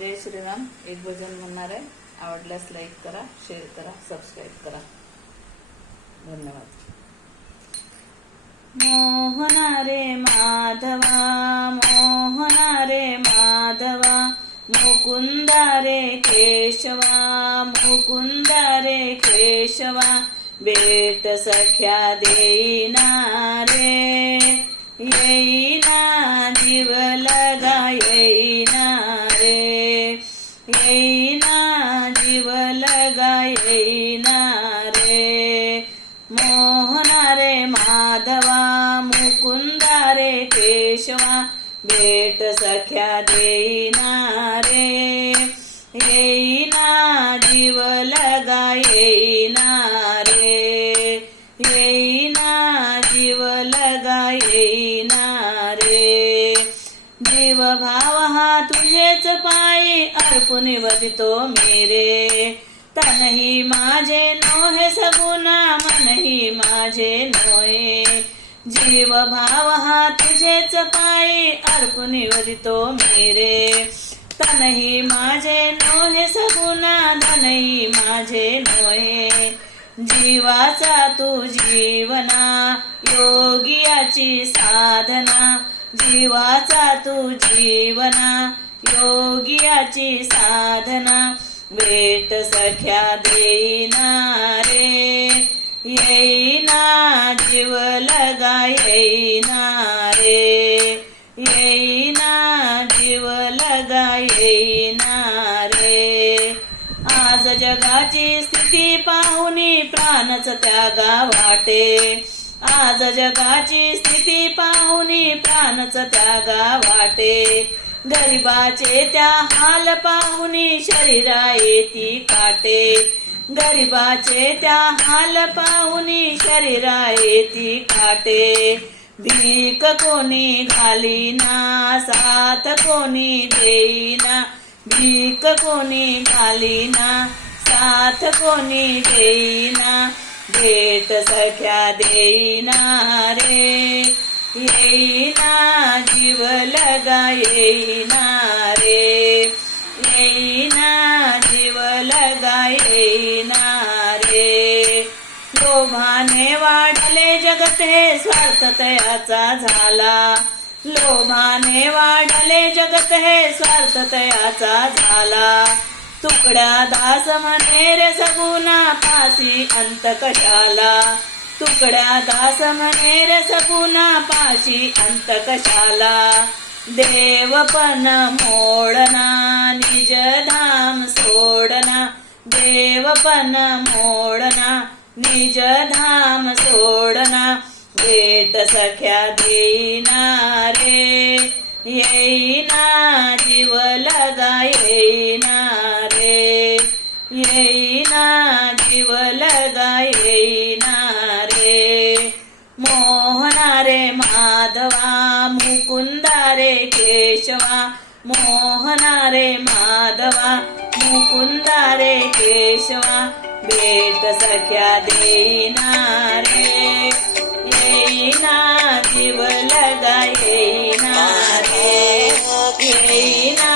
जय श्रीराम. एक भजन म्हणणार आहे. आवडल्यास लाईक करा, शेअर करा, सबस्क्राईब करा. धन्यवाद. मोहना रे माधवा, मोहना रे माधवा, मुकुंदा रे केशवा, मुकुंदा रे केशवा, भेट सख्या देईना रे, येईना जीव लगा येईना रे, येईना जीव लगा येईना रे. मोहना रे माधवा, मुकुंदा रे केशवा, भेट सख्या देईना रे, येईना जीव लगा येईना रे, येईना जीव लगा येईना रे. जीव भाव हा तुझेच पायी अर्पुनी वदितो मेरे, तनही माझे नोहे सगुना, मनही माझे नोहे. जीव भाव हा तुझेच पायी अर्पुनी वदितो मेरे, तनही माझे नोहे सगुना, धनही माझे नोहे. जीवाचा तू जीवना, योगियाची साधना, जीवाचा तू जीवना, योगियाची साधना, भेट सख्या देईना रे, येईना जीव लगा येईना रे, येईना जीव लगा येईना रे. आज जगाची स्थिती पाहुनी प्राणच त्यागा वाटे, आज जगाची स्थिती पाहुनी प्राणच त्यागा वाटे. गरिबाचे त्या हाल पाहुनी शरीरा येती काटे, गरिबाचे त्या हाल पाहुनी शरीरा येती काटे. भीक कोणी घालीना, साथ कोणी देईना, भीक कोणी घालीना, साथ कोणी देईना, भेट सख्या देईना रे, येईना जीव लगा येईना रे, येईना जीव लगा येईना रे. लोभाने वाढले जगत हे स्वार्थ तयाचा झाला, लोभाने वाढले जगत हे स्वार्थ तयाचा झाला. तुकड्या दास म्हणे रे सगुना, पासी अंत कशाला, तुकड्या दास म्हणे रे सगुना, पाशी अंत कशाला. देवपण मोडना, निज धाम सोडना, देवपण मोडना, निज धाम सोडना, भेट सख्या देईना रे, येईना जीव लगा येईना रे, येईना जीव लगा येईना रे. मोहना रे माधवा, मुकुंदा रे केशवा, मोहना रे माधवा, मुकुंदा रे केशवा, भेट सख्या देईना रे, येईना जीव लगा येईना रे, येईना